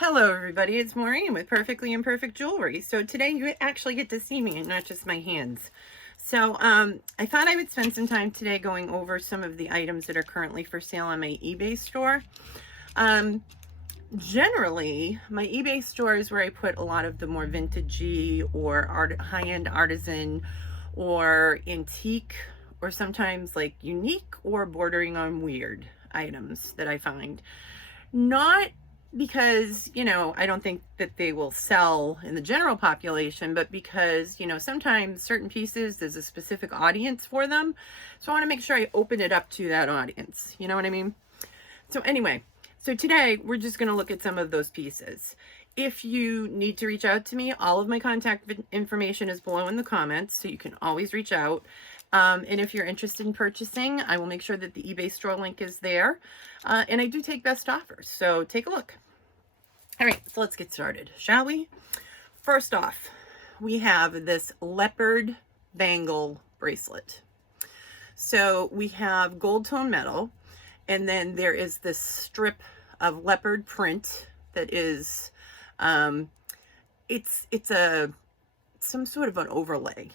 Hello everybody, it's Maureen with Perfectly Imperfect Jewelry. So today you actually get to see me and not just my hands. So I thought I would spend some time today going over some of the items that are currently for sale on my eBay store. Generally, my eBay store is where I put a lot of the more vintagey or high-end artisan or antique or sometimes like unique or bordering on weird items that I find. Not because, I don't think that they will sell in the general population, but because, sometimes certain pieces, there's a specific audience for them. So I want to make sure I open it up to that audience. You know what I mean? So anyway, so today we're just going to look at some of those pieces. If you need to reach out to me, all of my contact information is below in the comments, so you can always reach out. And if you're interested in purchasing, I will make sure that the eBay store link is there. And I do take best offers, so take a look. All right, so let's get started, shall we? First off, we have this leopard bangle bracelet. So we have gold tone metal, and then there is this strip of leopard print that is, it's some sort of an overlay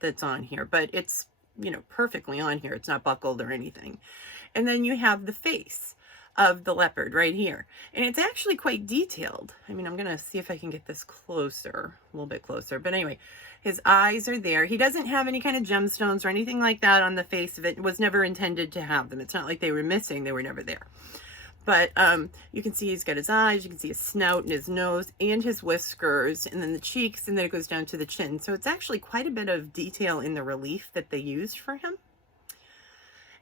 that's on here, but it's, perfectly on here. It's not buckled or anything. And then you have the face of the leopard right here. And it's actually quite detailed. I mean, I'm going to see if I can get this closer, a little bit closer. But anyway, his eyes are there. He doesn't have any kind of gemstones or anything like that on the face of it. It was never intended to have them. It's not like they were missing. They were never there. But you can see he's got his eyes, you can see his snout and his nose and his whiskers, and then the cheeks, and then it goes down to the chin. So it's actually quite a bit of detail in the relief that they used for him.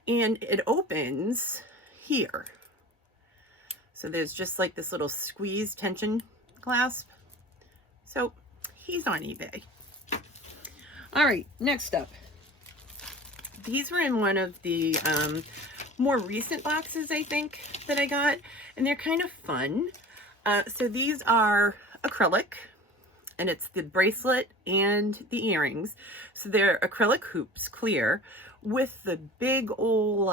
And it opens here. So there's just like this little squeeze tension clasp. So he's on eBay. All right, next up. These were in one of the more recent boxes, I think, that I got, and they're kind of fun. So these are acrylic, and it's the bracelet and the earrings. So they're acrylic hoops, clear, with the big old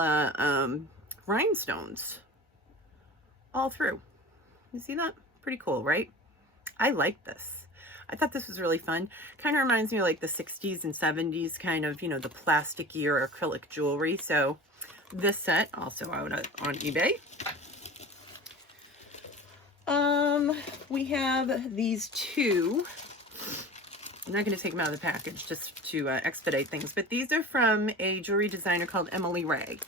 rhinestones all through. You see that? Pretty cool, right? I like this. I thought this was really fun. Kind of reminds me of like the 60s and 70s kind of, the plasticky or acrylic jewelry. So this set also out on eBay. We have these two. I'm not going to take them out of the package just to expedite things, but these are from a jewelry designer called Emily Ray.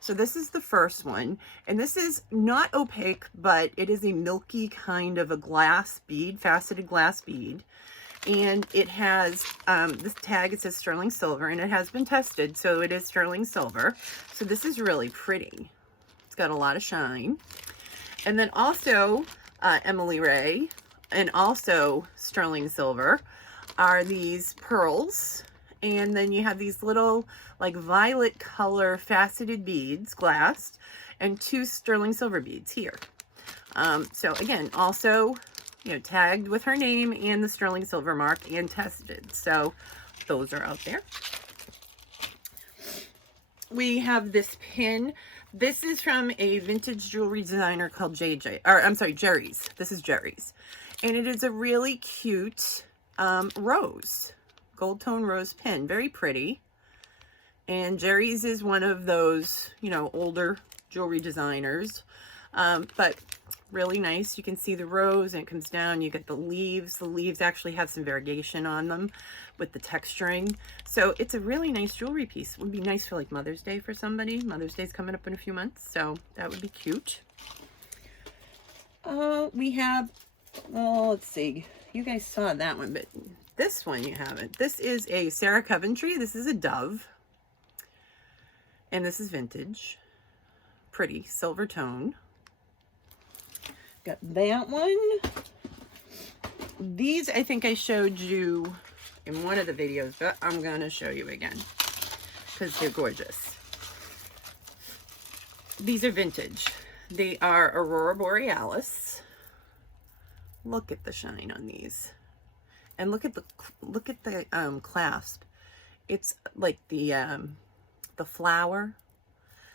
So this is the first one, and this is not opaque, but it is a milky kind of a glass bead, faceted glass bead. And it has this tag, it says sterling silver, and it has been tested, so it is sterling silver. So this is really pretty. It's got a lot of shine. And then also Emily Ray, and also sterling silver, are these pearls. And then you have these little like violet color faceted beads, glassed, and two sterling silver beads here. So again, also, tagged with her name and the sterling silver mark and tested. So those are out there. We have this pin. This is from a vintage jewelry designer called Jerry's. This is Jerry's. And it is a really cute rose. Gold tone rose pin, very pretty. And Jerry's is one of those, older jewelry designers, but really nice. You can see the rose and it comes down. You get the leaves. The leaves actually have some variegation on them with the texturing. So it's a really nice jewelry piece. It would be nice for like Mother's Day for somebody. Mother's Day's coming up in a few months, so that would be cute. We have, let's see. You guys saw that one, but this one you haven't. This is a Sarah Coventry. This is a dove. And this is vintage. Pretty silver tone. Got that one. These I think I showed you in one of the videos, but I'm going to show you again because they're gorgeous. These are vintage. They are Aurora Borealis. Look at the shine on these. And look at the clasp. It's like the flower.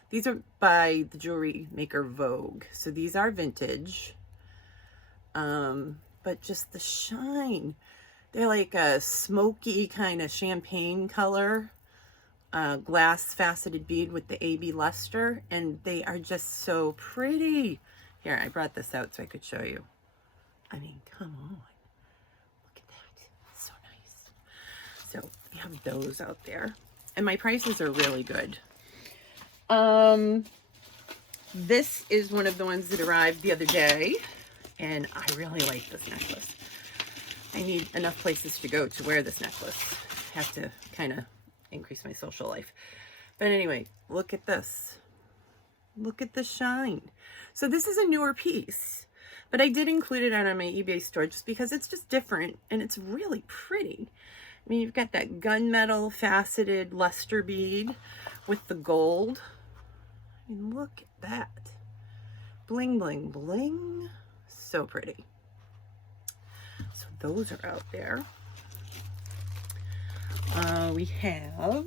These are by the jewelry maker Vogue. So these are vintage. But just the shine. They're like a smoky kind of champagne color, glass faceted bead with the AB luster, and they are just so pretty. Here, I brought this out so I could show you. I mean, come on. Look at that. So nice. So we have those out there. And my prices are really good. This is one of the ones that arrived the other day, and I really like this necklace. I need enough places to go to wear this necklace. I have to kind of increase my social life. But anyway, look at this. Look at the shine. So this is a newer piece, but I did include it out on my eBay store just because it's just different and it's really pretty. I mean, you've got that gunmetal faceted luster bead with the gold. I mean, look at that. Bling, bling, bling. So pretty. So those are out there. We have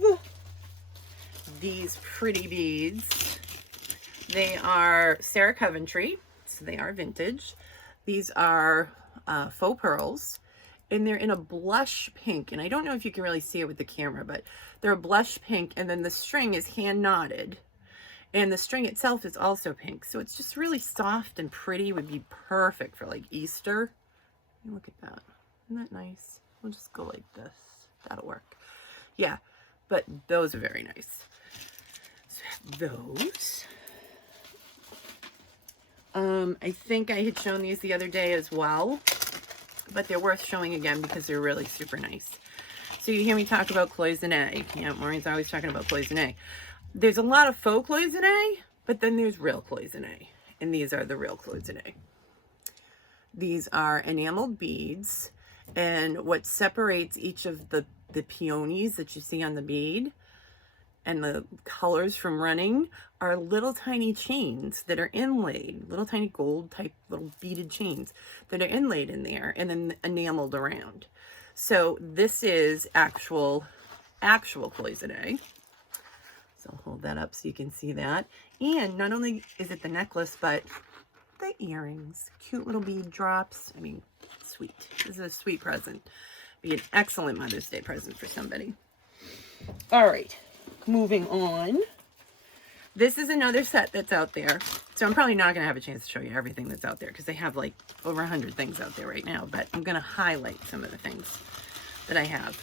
these pretty beads. They are Sarah Coventry, so they are vintage. These are faux pearls, and they're in a blush pink. And I don't know if you can really see it with the camera, but they're a blush pink, and then the string is hand knotted. And the string itself is also pink. So it's just really soft and pretty. Would be perfect for like Easter. Look at that. Isn't that nice? We'll just go like this. That'll work. Yeah, but those are very nice. So those. I think I had shown these the other day as well, but they're worth showing again because they're really super nice. So you hear me talk about cloisonne. Yeah, Maureen's always talking about cloisonne. There's a lot of faux cloisonne, but then there's real cloisonne, and these are the real cloisonne. These are enameled beads, and what separates each of the peonies that you see on the bead and the colors from running are little tiny chains that are inlaid, little tiny gold type little beaded chains that are inlaid in there and then enameled around. So this is actual cloisonne. So I'll hold that up so you can see that. And not only is it the necklace, but the earrings, cute little bead drops. I mean, sweet. This is a sweet present. Be an excellent Mother's Day present for somebody. All right, moving on. This is another set that's out there. So I'm probably not going to have a chance to show you everything that's out there because they have like over 100 things out there right now, but I'm going to highlight some of the things that I have.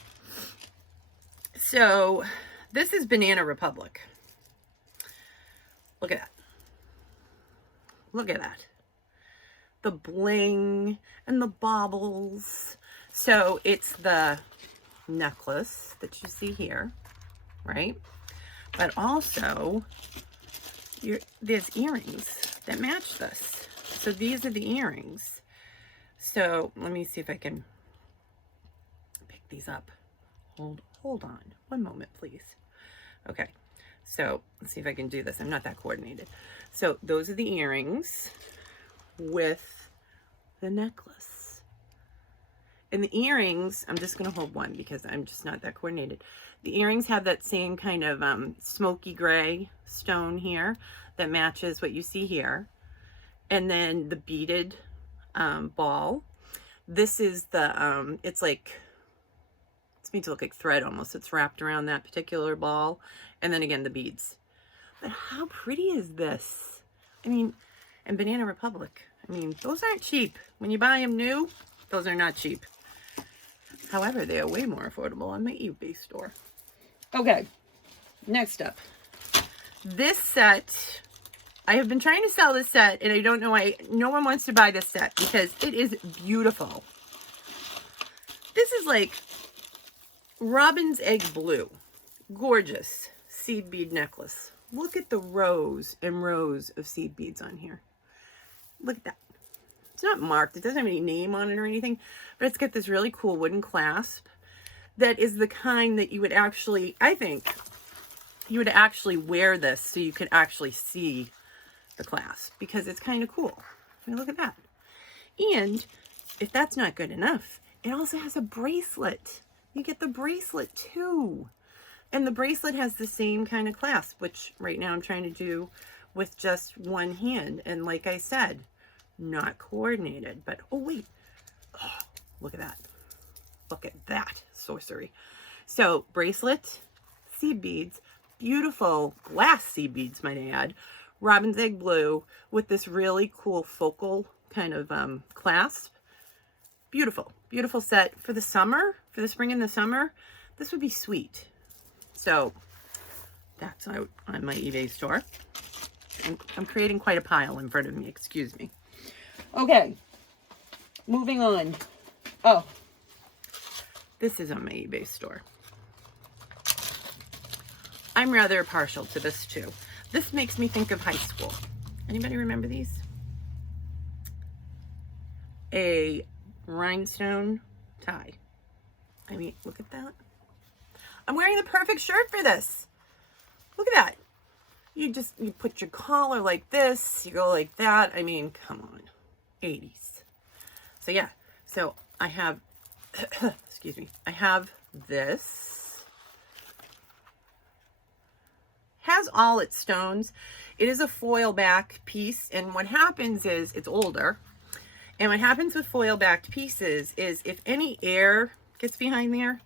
So this is Banana Republic. Look at that. Look at that. The bling and the baubles. So it's the necklace that you see here, right? But also there's earrings that match this. So these are the earrings. So let me see if I can pick these up. Hold on one moment, please. Okay, so let's see if I can do this. I'm not that coordinated. So those are the earrings with the necklace. And the earrings, I'm just going to hold one because I'm just not that coordinated. The earrings have that same kind of smoky gray stone here that matches what you see here. And then the beaded ball. This is the, it's made to look like thread almost. It's wrapped around that particular ball. And then again, the beads. But how pretty is this? I mean, and Banana Republic. I mean, those aren't cheap. When you buy them new, those are not cheap. However, they are way more affordable on my eBay store. Okay, next up. This set, I have been trying to sell this set, and I don't know why no one wants to buy this set because it is beautiful. This is like robin's egg blue. Gorgeous seed bead necklace. Look at the rows and rows of seed beads on here. Look at that. It's not marked. It doesn't have any name on it or anything, but it's got this really cool wooden clasp that is the kind that you would actually, I think, you would actually wear this so you could actually see the clasp because it's kind of cool. I mean, look at that. And if that's not good enough, it also has a bracelet. You get the bracelet too. And the bracelet has the same kind of clasp, which right now I'm trying to do with just one hand. And like I said, not coordinated, but oh wait, oh, look at that. Look at that sorcery. So bracelet, seed beads, beautiful glass seed beads, might I add, robin's egg blue with this really cool focal kind of clasp. Beautiful, beautiful set for the summer, for the spring and the summer. This would be sweet. So that's out on my eBay store. I'm creating quite a pile in front of me, excuse me. Okay, moving on. Oh, this is on my eBay store. I'm rather partial to this too. This makes me think of high school. Anybody remember these? A rhinestone tie. I mean, look at that. I'm wearing the perfect shirt for this. Look at that. You put your collar like this, you go like that. I mean, come on. 80s. So yeah, so I have, excuse me, I have this. Has all its stones. It is a foil back piece, and what happens is it's older. And what happens with foil backed pieces is if any air gets behind there,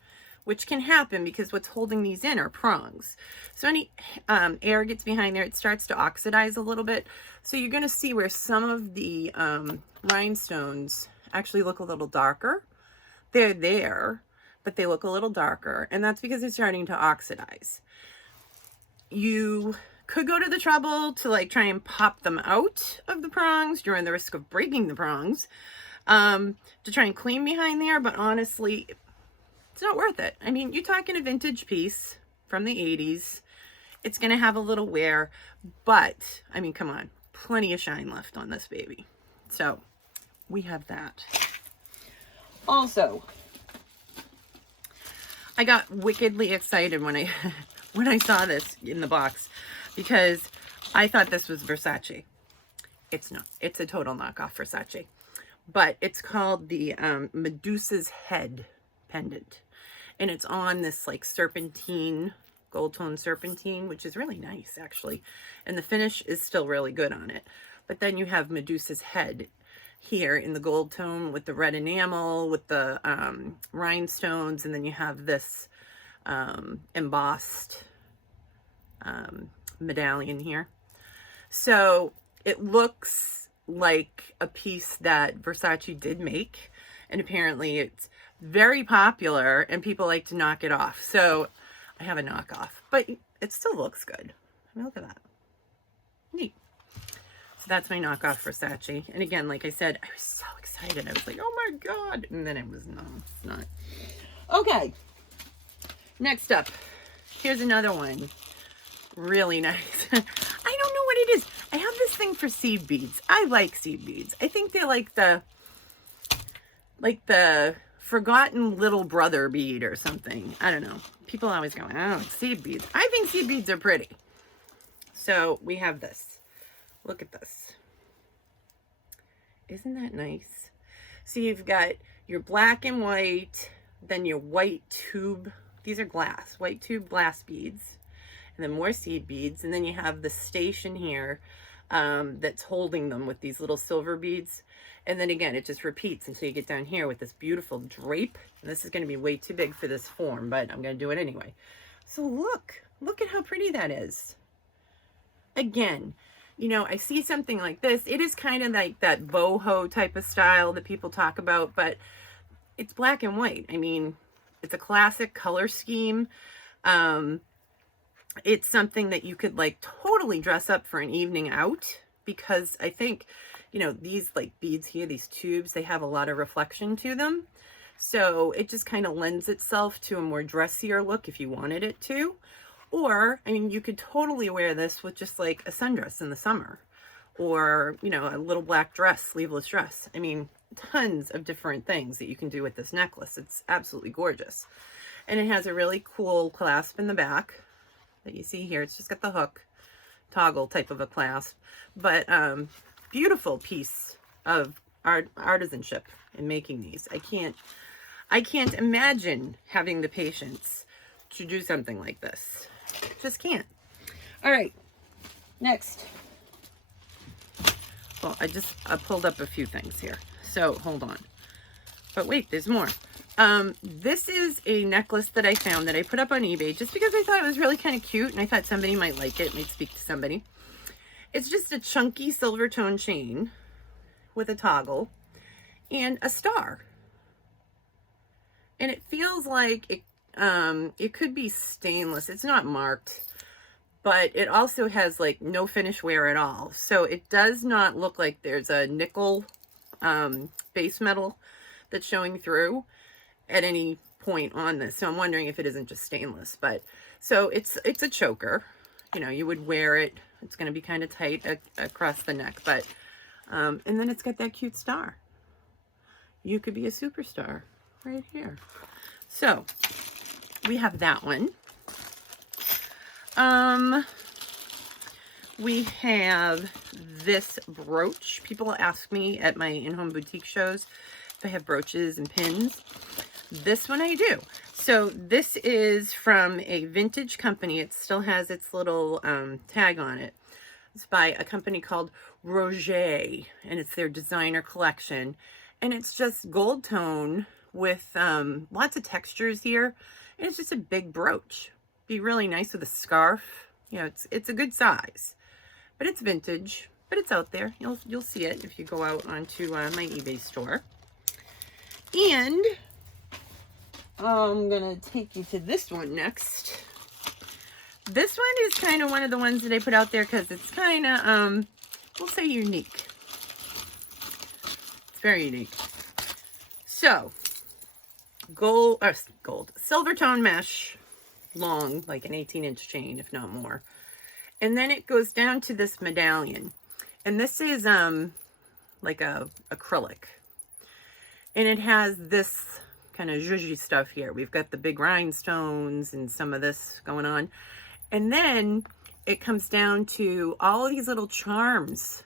which can happen because what's holding these in are prongs. So any air gets behind there, it starts to oxidize a little bit. So you're going to see where some of the rhinestones actually look a little darker. They're there, but they look a little darker. And that's because it's starting to oxidize. You could go to the trouble to like try and pop them out of the prongs. You're in the risk of breaking the prongs to try and clean behind there. But honestly, it's not worth it. I mean, you're talking a vintage piece from the 80s. It's going to have a little wear, but I mean, come on, plenty of shine left on this baby. So we have that. Also, I got wickedly excited when I saw this in the box because I thought this was Versace. It's not. It's a total knockoff Versace, but it's called the Medusa's Head pendant, and it's on this like serpentine, gold tone serpentine, which is really nice actually, and the finish is still really good on it. But then you have Medusa's head here in the gold tone with the red enamel with the rhinestones, and then you have this embossed medallion here. So it looks like a piece that Versace did make, and apparently it's very popular and people like to knock it off. So I have a knockoff, but it still looks good. I mean, look at that. Neat. So that's my knockoff Versace. And again, like I said, I was so excited. I was like, oh my God. And then it was, no, it's not. Okay. Next up, here's another one. Really nice. I don't know what it is. I have this thing for seed beads. I like seed beads. I think they're like the forgotten little brother bead or something. I don't know. People always go, oh, seed beads. I think seed beads are pretty. So we have this. Look at this. Isn't that nice? So you've got your black and white, then your white tube. These are glass, white tube glass beads, and then more seed beads. And then you have the station here that's holding them with these little silver beads. And then again, it just repeats until you get down here with this beautiful drape. And this is going to be way too big for this form, but I'm going to do it anyway. So look at how pretty that is. Again, you know, I see something like this. It is kind of like that boho type of style that people talk about, but it's black and white. I mean, it's a classic color scheme. It's something that you could like totally dress up for an evening out, because I think, you know, these like beads here, these tubes, they have a lot of reflection to them. So it just kind of lends itself to a more dressier look if you wanted it to. Or, I mean, you could totally wear this with just like a sundress in the summer, or, you know, a little black dress, sleeveless dress. I mean, tons of different things that you can do with this necklace. It's absolutely gorgeous. And it has a really cool clasp in the back that you see here. It's just got the hook toggle type of a clasp, but beautiful piece of artisanship in making these. I can't imagine having the patience to do something like this. Just can't. All right, next. Well, I pulled up a few things here. So hold on. But wait, there's more. This is a necklace that I found that I put up on eBay just because I thought it was really kind of cute and I thought somebody might like it, might speak to somebody. It's just a chunky silver tone chain with a toggle and a star. And it feels like it could be stainless. It's not marked, but it also has like no finish wear at all. So it does not look like there's a nickel base metal that's showing through at any point on this. So I'm wondering if it isn't just stainless. But so it's a choker. You know, you would wear it. It's going to be kind of tight across the neck, but and then it's got that cute star. You could be a superstar right here. So we have that one. We have this brooch. People ask me at my in-home boutique shows if I have brooches and pins. This one I do. So this is from a vintage company. It still has its little tag on it. It's by a company called Roger, and it's their designer collection. And it's just gold tone with lots of textures here. And it's just a big brooch. Be really nice with a scarf. You know, it's a good size. But it's vintage, but it's out there. You'll see it if you go out onto my eBay store. And I'm gonna take you to this one next. This one is kind of one of the ones that I put out there because it's kind of, we'll say unique. It's very unique. So, silver tone mesh, long, like an 18-inch chain, if not more. And then it goes down to this medallion. And this is like a acrylic. And it has this kind of zhuzhy stuff here. We've got the big rhinestones and some of this going on. And then it comes down to all of these little charms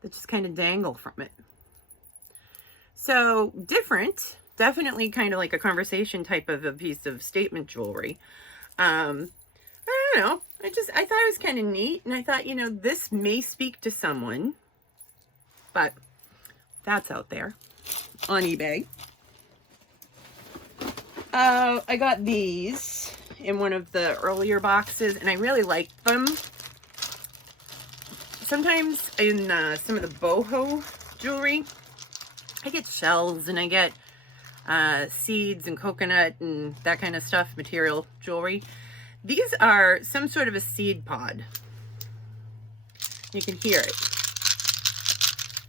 that just kind of dangle from it. So different, definitely kind of like a conversation type of a piece of statement jewelry. I don't know. I thought it was kind of neat, and I thought, you know, this may speak to someone, but that's out there on eBay. I got these in one of the earlier boxes, and I really liked them. Sometimes in some of the boho jewelry, I get shells and I get seeds and coconut and that kind of stuff, material jewelry. These are some sort of a seed pod. You can hear it.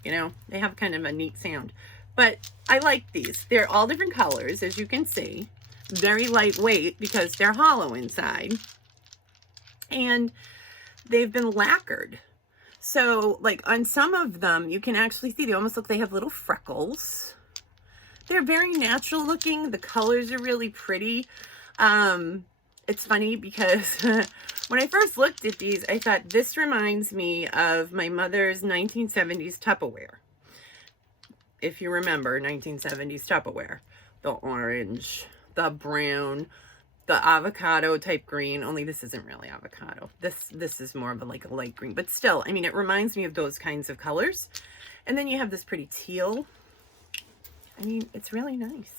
You know, they have kind of a neat sound. But I like these. They're all different colors, as you can see. Very lightweight because they're hollow inside. And they've been lacquered. So, like, on some of them, you can actually see they almost look like they have little freckles. They're very natural looking. The colors are really pretty. It's funny because when I first looked at these, I thought this reminds me of my mother's 1970s Tupperware. If you remember 1970s Tupperware. The orange, the brown, the avocado type green. Only this isn't really avocado. This is more of a, like a light green. But still, I mean, it reminds me of those kinds of colors. And then you have this pretty teal. I mean, it's really nice.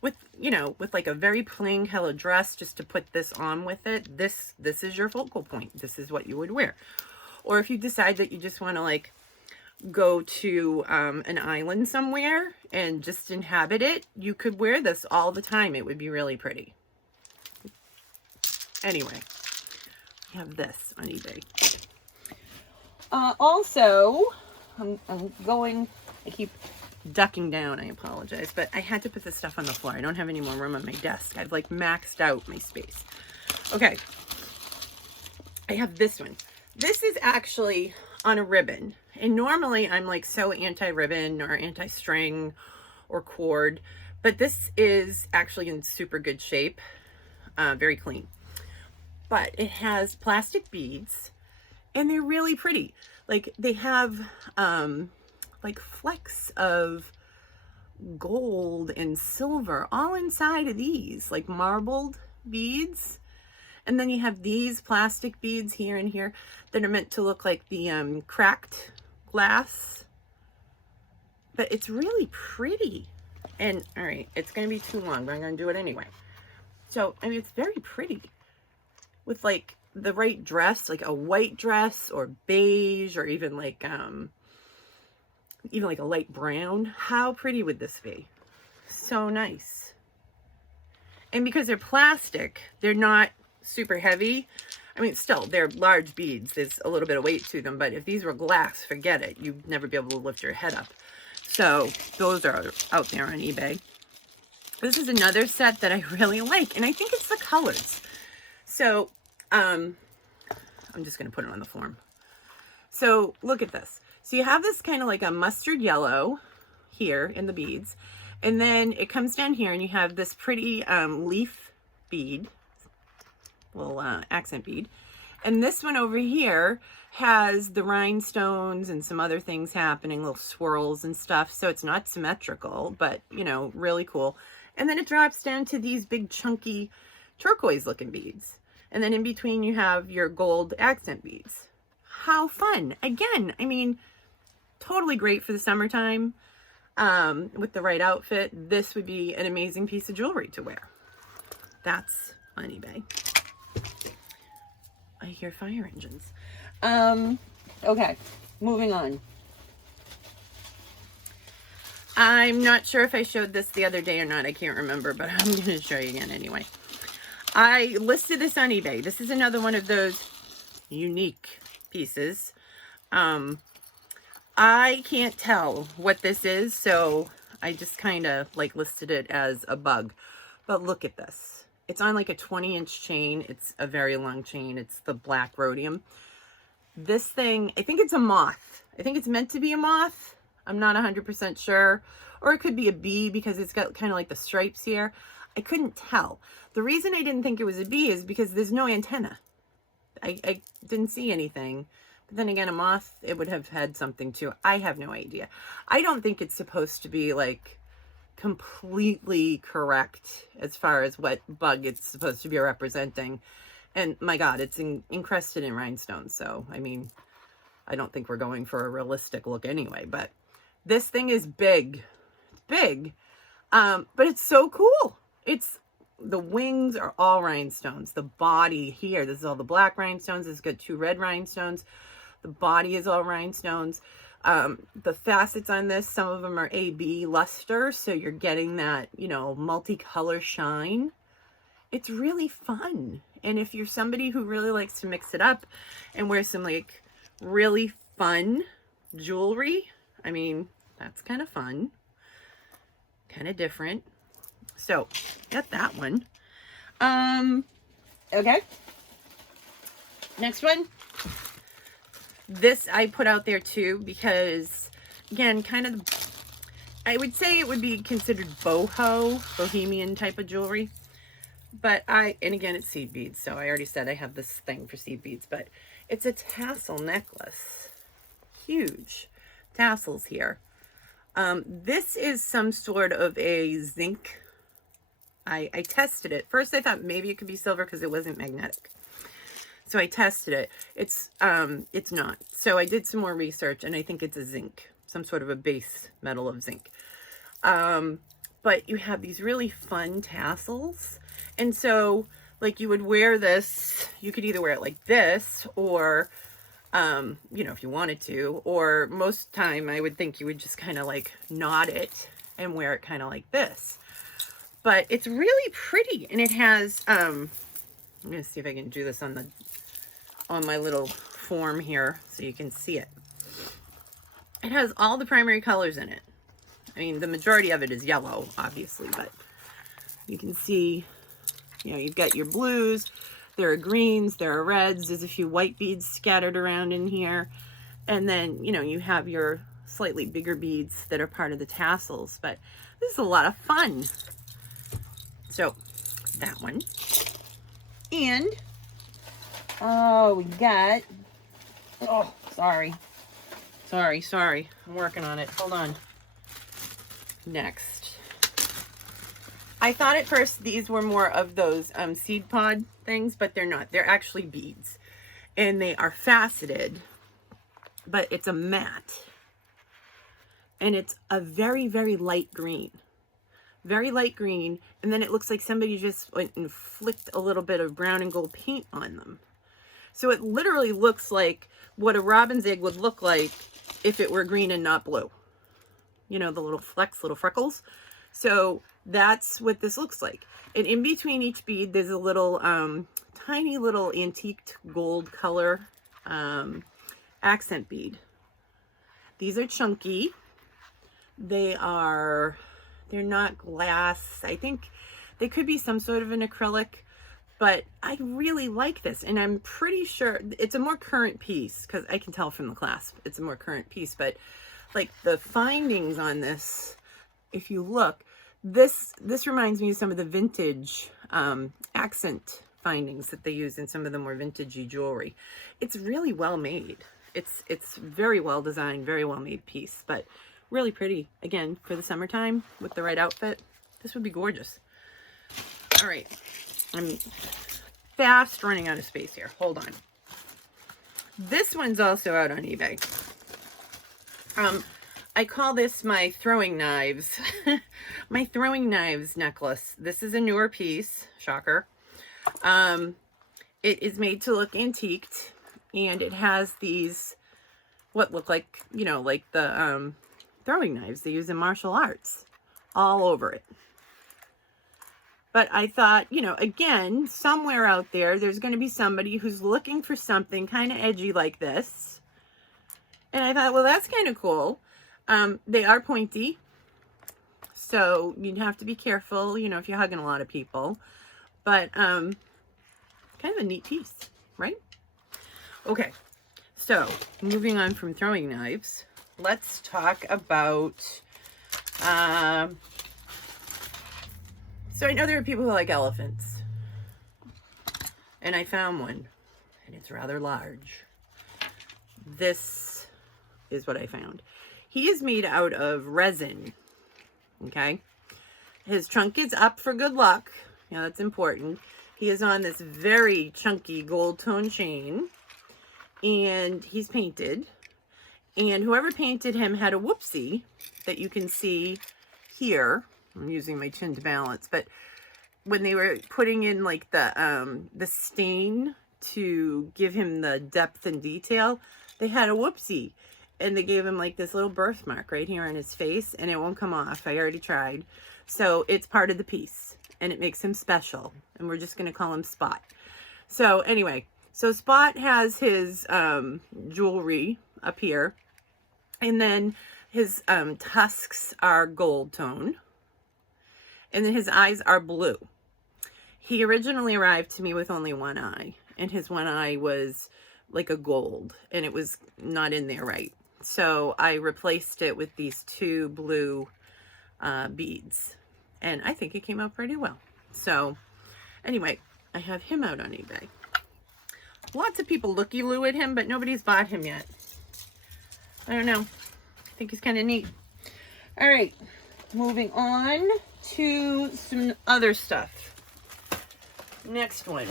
With, you know, with like a very plain color dress, just to put this on with it, this is your focal point. This is what you would wear. Or if you decide that you just want to like go to an island somewhere and just inhabit it, you could wear this all the time. It would be really pretty. Anyway, we have this on eBay. Also, I keep ducking down, I apologize, but I had to put this stuff on the floor. I don't have any more room on my desk. I've like maxed out my space. Okay, I have this one. This is actually on a ribbon, and normally I'm like so anti-ribbon or anti-string or cord, but this is actually in super good shape, very clean. But it has plastic beads, and they're really pretty. Like they have like flecks of gold and silver all inside of these, like marbled beads. And then you have these plastic beads here and here that are meant to look like the cracked glass, but it's really pretty. And all right, it's going to be too long, but I'm going to do it anyway. So, I mean, it's very pretty with like the right dress, like a white dress or beige, or even like a light brown. How pretty would this be? So nice. And because they're plastic, they're not super heavy. I mean, still, they're large beads. There's a little bit of weight to them, but if these were glass, forget it. You'd never be able to lift your head up. So those are out there on eBay. This is another set that I really like, and I think it's the colors. So I'm just going to put it on the form. So look at this. So you have this kind of like a mustard yellow here in the beads, and then it comes down here and you have this pretty leaf bead, little accent bead. And this one over here has the rhinestones and some other things happening, little swirls and stuff. So it's not symmetrical, but you know, really cool. And then it drops down to these big chunky turquoise looking beads. And then in between you have your gold accent beads. How fun. Again, I mean, totally great for the summertime. With the right outfit, this would be an amazing piece of jewelry to wear. That's on eBay. I hear fire engines. Okay, moving on. I'm not sure if I showed this the other day or not. I can't remember, but I'm going to show you again anyway. I listed this on eBay. This is another one of those unique pieces. I can't tell what this is, so I just kind of like listed it as a bug. But look at this. It's on like a 20-inch chain. It's a very long chain. It's the black rhodium. This thing, I think it's a moth. I think it's meant to be a moth. I'm not 100% sure. Or it could be a bee because it's got kind of like the stripes here. I couldn't tell. The reason I didn't think it was a bee is because there's no antenna. I didn't see anything. But then again, a moth, it would have had something too. I have no idea. I don't think it's supposed to be like completely correct as far as what bug it's supposed to be representing. And my God, it's encrusted in rhinestones. So, I mean, I don't think we're going for a realistic look anyway. But this thing is big. It's big. But it's so cool. The wings are all rhinestones. The body here, this is all the black rhinestones. It's got 2 red rhinestones. The body is all rhinestones. The facets on this, some of them are AB luster, so you're getting that, you know, multicolor shine. It's really fun. And if you're somebody who really likes to mix it up and wear some like really fun jewelry, I mean, that's kind of fun, kind of different. So got that one. Okay. Next one. This I put out there too because, again, kind of, I would say it would be considered bohemian type of jewelry. But and again, it's seed beads. So I already said I have this thing for seed beads, but it's a tassel necklace. Huge tassels here. This is some sort of a zinc. I tested it. First, I thought maybe it could be silver because it wasn't magnetic. So I tested it. It's not. So I did some more research and I think it's a zinc, some sort of a base metal of zinc. But you have these really fun tassels. And so like you would wear this, you could either wear it like this or, you know, if you wanted to, or most time I would think you would just kind of like knot it and wear it kind of like this. But it's really pretty. And it has, I'm going to see if I can do this on my little form here so you can see it. It has all the primary colors in it. I mean, the majority of it is yellow, obviously, but you can see, you know, you've got your blues, there are greens, there are reds, there's a few white beads scattered around in here. And then, you know, you have your slightly bigger beads that are part of the tassels, but this is a lot of fun. So, that one. And we got, sorry. I'm working on it. Hold on. Next. I thought at first these were more of those seed pod things, but they're not. They're actually beads. And they are faceted. but it's a matte. And it's a very, very light green. Very light green. And then it looks like somebody just went and flicked a little bit of brown and gold paint on them. So it literally looks like what a robin's egg would look like if it were green and not blue. You know, the little flecks, little freckles. So that's what this looks like. And in between each bead, there's a little tiny little antiqued gold color accent bead. These are chunky. They're not glass. I think they could be some sort of an acrylic, but I really like this. And I'm pretty sure it's a more current piece, because I can tell from the clasp, it's a more current piece. But like the findings on this, if you look, this reminds me of some of the vintage accent findings that they use in some of the more vintagey jewelry. It's really well made. It's very well designed, very well made piece, but really pretty. Again, for the summertime with the right outfit, this would be gorgeous. All right, I'm fast running out of space here. Hold on. This one's also out on eBay. I call this my throwing knives. My throwing knives necklace. This is a newer piece. Shocker. It is made to look antiqued, and it has these, what look like, you know, like the throwing knives they use in martial arts all over it. But I thought, you know, again, somewhere out there's going to be somebody who's looking for something kind of edgy like this. And I thought, well, that's kind of cool. They are pointy, so you'd have to be careful, you know, if you're hugging a lot of people. But kind of a neat piece, right? Okay, so moving on from throwing knives, let's talk about, so I know there are people who like elephants, and I found one, and it's rather large. This is what I found. He is made out of resin, okay? His trunk is up for good luck. Yeah, that's important. He is on this very chunky gold tone chain, and he's painted. And whoever painted him had a whoopsie that you can see here. I'm using my chin to balance, but when they were putting in like the stain to give him the depth and detail, they had a whoopsie. And they gave him like this little birthmark right here on his face, and it won't come off. I already tried. So it's part of the piece, and it makes him special. And we're just going to call him Spot. So anyway, so Spot has his jewelry up here. And then his tusks are gold tone. And then his eyes are blue. He originally arrived to me with only one eye. And his one eye was like a gold. And it was not in there right. So I replaced it with these two blue beads. And I think it came out pretty well. So anyway, I have him out on eBay. Lots of people looky-loo at him, but nobody's bought him yet. I don't know. I think he's kind of neat. All right, moving on to some other stuff. Next one.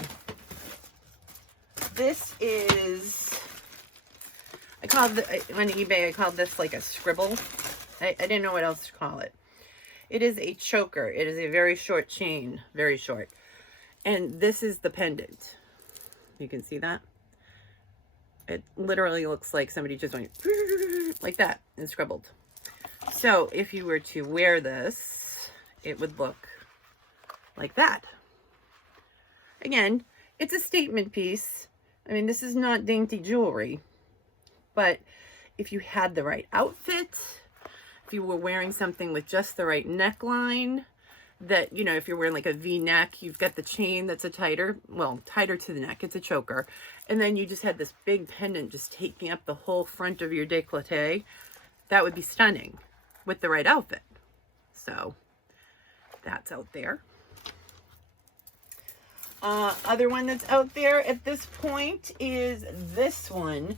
This is, on eBay, I called this like a scribble. I didn't know what else to call it. It is a choker. It is a very short chain, very short. And this is the pendant. You can see that? It literally looks like somebody just went like that and scribbled. So if you were to wear this, it would look like that. Again, it's a statement piece. I mean, this is not dainty jewelry, but if you had the right outfit, if you were wearing something with just the right neckline, that, you know, if you're wearing like a V-neck, you've got the chain that's tighter to the neck, it's a choker, and then you just had this big pendant just taking up the whole front of your décolleté, that would be stunning with the right outfit. So that's out there. Other one that's out there at this point is this one.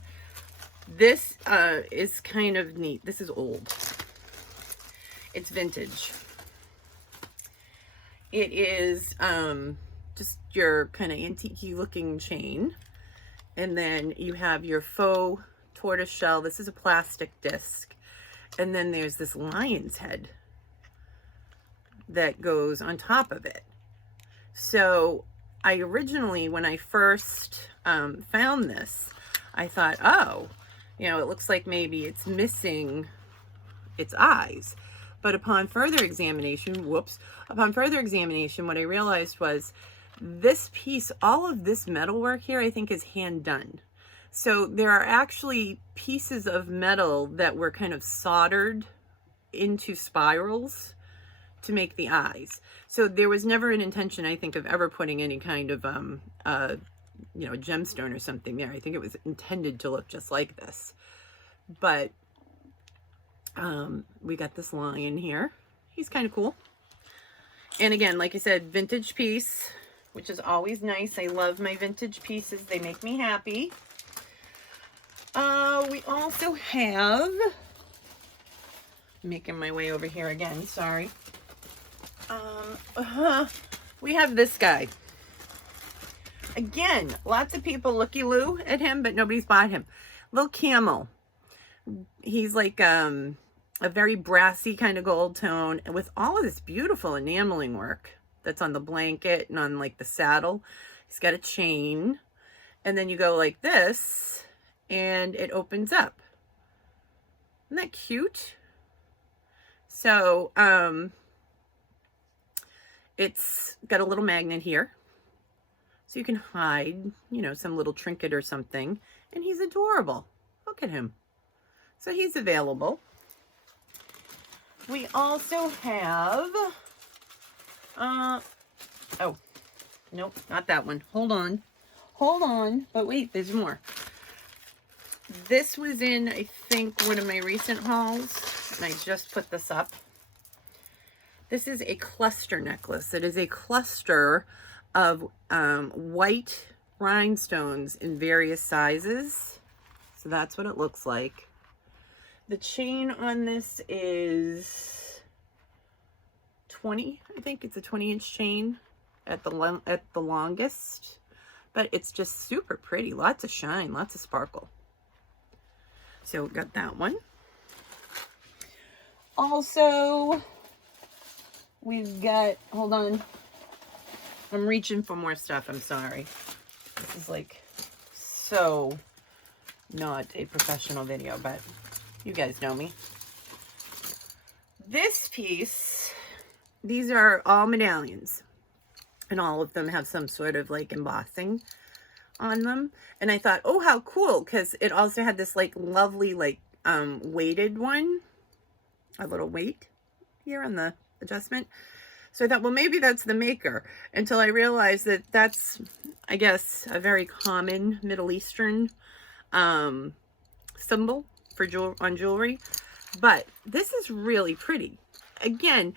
This is kind of neat. This is old. It's vintage. It is just your kind of antique-y looking chain. And then you have your faux tortoise shell. This is a plastic disc. And then there's this lion's head that goes on top of it. So I originally, when I first found this, I thought, oh, you know, it looks like maybe it's missing its eyes. But upon further examination, what I realized was this piece, all of this metalwork here, I think is hand done. So there are actually pieces of metal that were kind of soldered into spirals to make the eyes. So there was never an intention, I think, of ever putting any kind of, you know, gemstone or something there. I think it was intended to look just like this. But we got this lion here. He's kind of cool. And again, like I said, vintage piece, which is always nice. I love my vintage pieces. They make me happy. We also have, making my way over here again, sorry. We have this guy. Again, lots of people looky-loo at him, but nobody's bought him. Little camel. He's like a very brassy kind of gold tone, and with all of this beautiful enameling work that's on the blanket and on like the saddle. He's got a chain, and then you go like this and it opens up. Isn't that cute? So it's got a little magnet here, so you can hide, you know, some little trinket or something. And he's adorable. Look at him. So he's available. We also have, oh, nope, not that one. Hold on. But wait, there's more. This was in, I think, one of my recent hauls, and I just put this up. This is a cluster necklace. It is a cluster of white rhinestones in various sizes. So that's what it looks like. The chain on this is 20. I think it's a 20-inch chain at the longest. But it's just super pretty. Lots of shine, lots of sparkle. So we got that one. Also, we've got, hold on. I'm reaching for more stuff. I'm sorry. This is like so not a professional video, but you guys know me. This piece, these are all medallions, and all of them have some sort of like embossing on them. And I thought, oh, how cool, because it also had this like lovely like weighted one, a little weight here on the adjustment. So I thought, well, maybe that's the maker, until I realized that that's, I guess, a very common Middle Eastern symbol for jewelry. But this is really pretty. Again,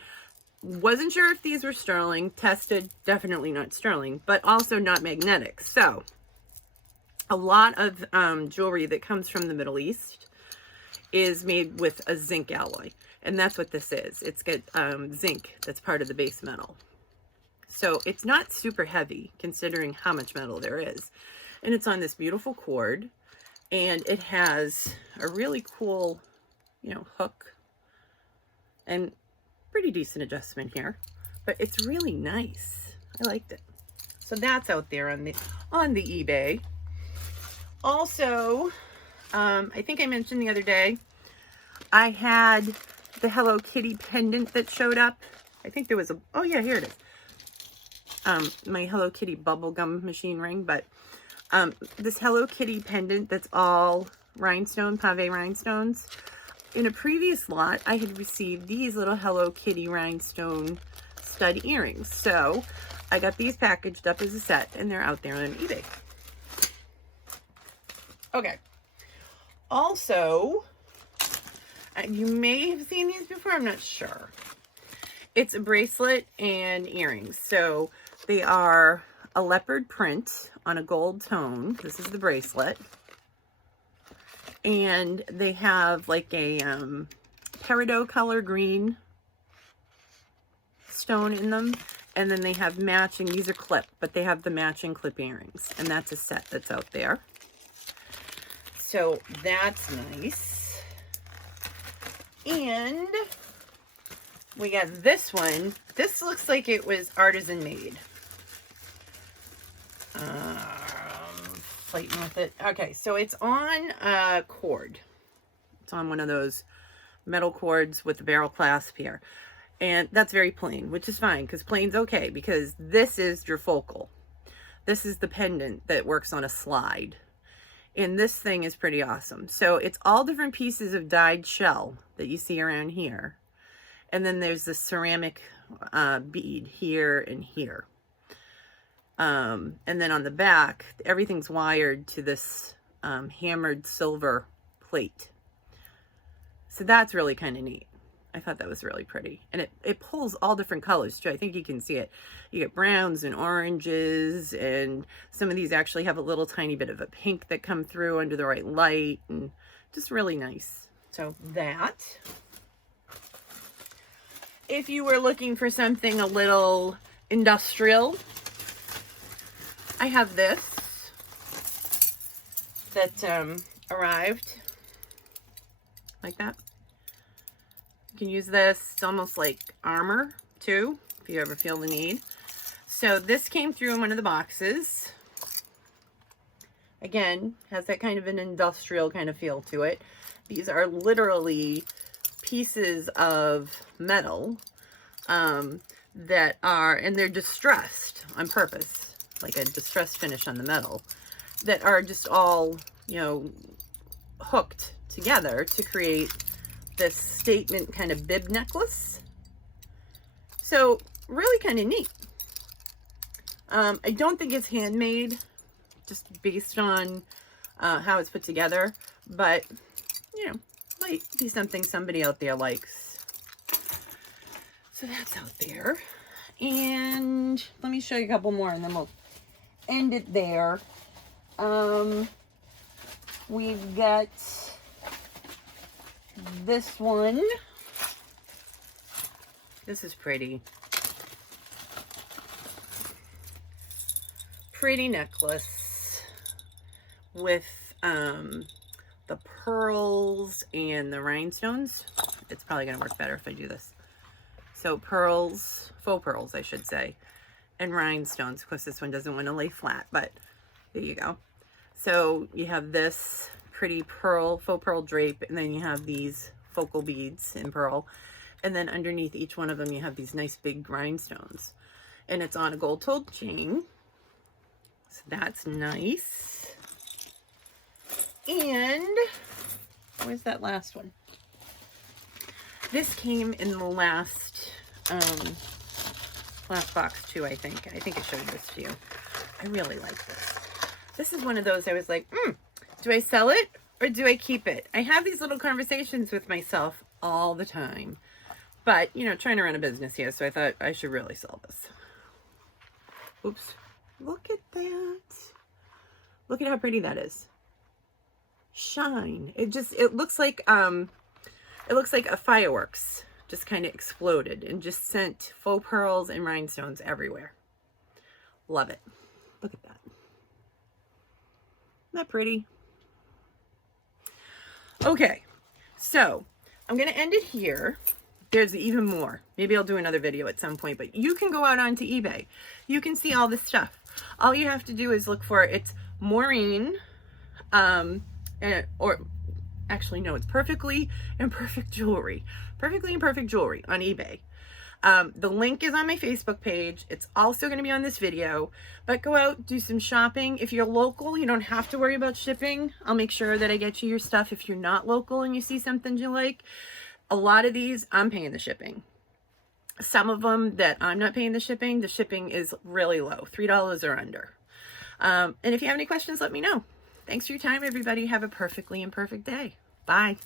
wasn't sure if these were sterling. Tested, definitely not sterling, but also not magnetic. So a lot of jewelry that comes from the Middle East is made with a zinc alloy. And that's what this is. It's got zinc that's part of the base metal. So it's not super heavy considering how much metal there is. And it's on this beautiful cord. And it has a really cool, you know, hook. And pretty decent adjustment here. But it's really nice. I liked it. So that's out there on the eBay. Also, I think I mentioned the other day, I had the Hello Kitty pendant that showed up. I think there was a, oh yeah, here it is. My Hello Kitty bubblegum machine ring, but this Hello Kitty pendant that's all rhinestone, pave rhinestones. In a previous lot, I had received these little Hello Kitty rhinestone stud earrings. So I got these packaged up as a set, and they're out there on eBay. Okay. Also, you may have seen these before, I'm not sure. It's a bracelet and earrings. So they are a leopard print on a gold tone. This is the bracelet. And they have like a peridot color green stone in them. And then they have matching, these are clip, but they have the matching clip earrings. And that's a set that's out there. So that's nice. And we got this one. This looks like it was artisan made. Fighting with it. Okay, so it's on a cord. It's on one of those metal cords with the barrel clasp here. And that's very plain, which is fine, because plain's okay, because this is your focal. This is the pendant that works on a slide. And this thing is pretty awesome. So it's all different pieces of dyed shell that you see around here. And then there's the ceramic bead here and here. And then on the back, everything's wired to this hammered silver plate. So that's really kind of neat. I thought that was really pretty. And it pulls all different colors too. I think you can see it. You get browns and oranges, and some of these actually have a little tiny bit of a pink that come through under the right light, and just really nice. So that. If you were looking for something a little industrial, I have this that arrived like that. You can use this. It's almost like armor too, if you ever feel the need. So this came through in one of the boxes. Again, has that kind of an industrial kind of feel to it. These are literally pieces of metal that are, and they're distressed on purpose, like a distressed finish on the metal, that are just all, you know, hooked together to create this statement kind of bib necklace. So really kind of neat. I don't think it's handmade, just based on how it's put together, but you know, might be something somebody out there likes. So that's out there. And let me show you a couple more and then we'll end it there. We've got this one. This is pretty. Pretty necklace with the pearls and the rhinestones. It's probably going to work better if I do this. So pearls, faux pearls, I should say, and rhinestones. Of course, this one doesn't want to lay flat, but there you go. So you have this pretty pearl, faux pearl drape, and then you have these focal beads in pearl. And then underneath each one of them, you have these nice big rhinestones. And it's on a gold-toed chain. So that's nice. And where's that last one? This came in the last box too, I think. I think I showed this to you. I really like this. This is one of those I was like, do I sell it or do I keep it? I have these little conversations with myself all the time. But, you know, trying to run a business here, so I thought I should really sell this. Oops. Look at that. Look at how pretty that is. Shine. It looks like a fireworks just kind of exploded and just sent faux pearls and rhinestones everywhere. Love it. Look at that. Isn't that pretty? Okay, so I'm going to end it here. There's even more. Maybe I'll do another video at some point, but you can go out onto eBay. You can see all this stuff. All you have to do is look for it's Maureen, or actually no, it's Perfectly Imperfect Jewelry. Perfectly Imperfect Jewelry on eBay. The link is on my Facebook page. It's also going to be on this video, but go out, do some shopping. If you're local, you don't have to worry about shipping. I'll make sure that I get you your stuff if you're not local and you see something you like. A lot of these, I'm paying the shipping. Some of them that I'm not paying the shipping is really low, $3 or under. And if you have any questions, let me know. Thanks for your time, everybody. Have a perfectly imperfect day. Bye.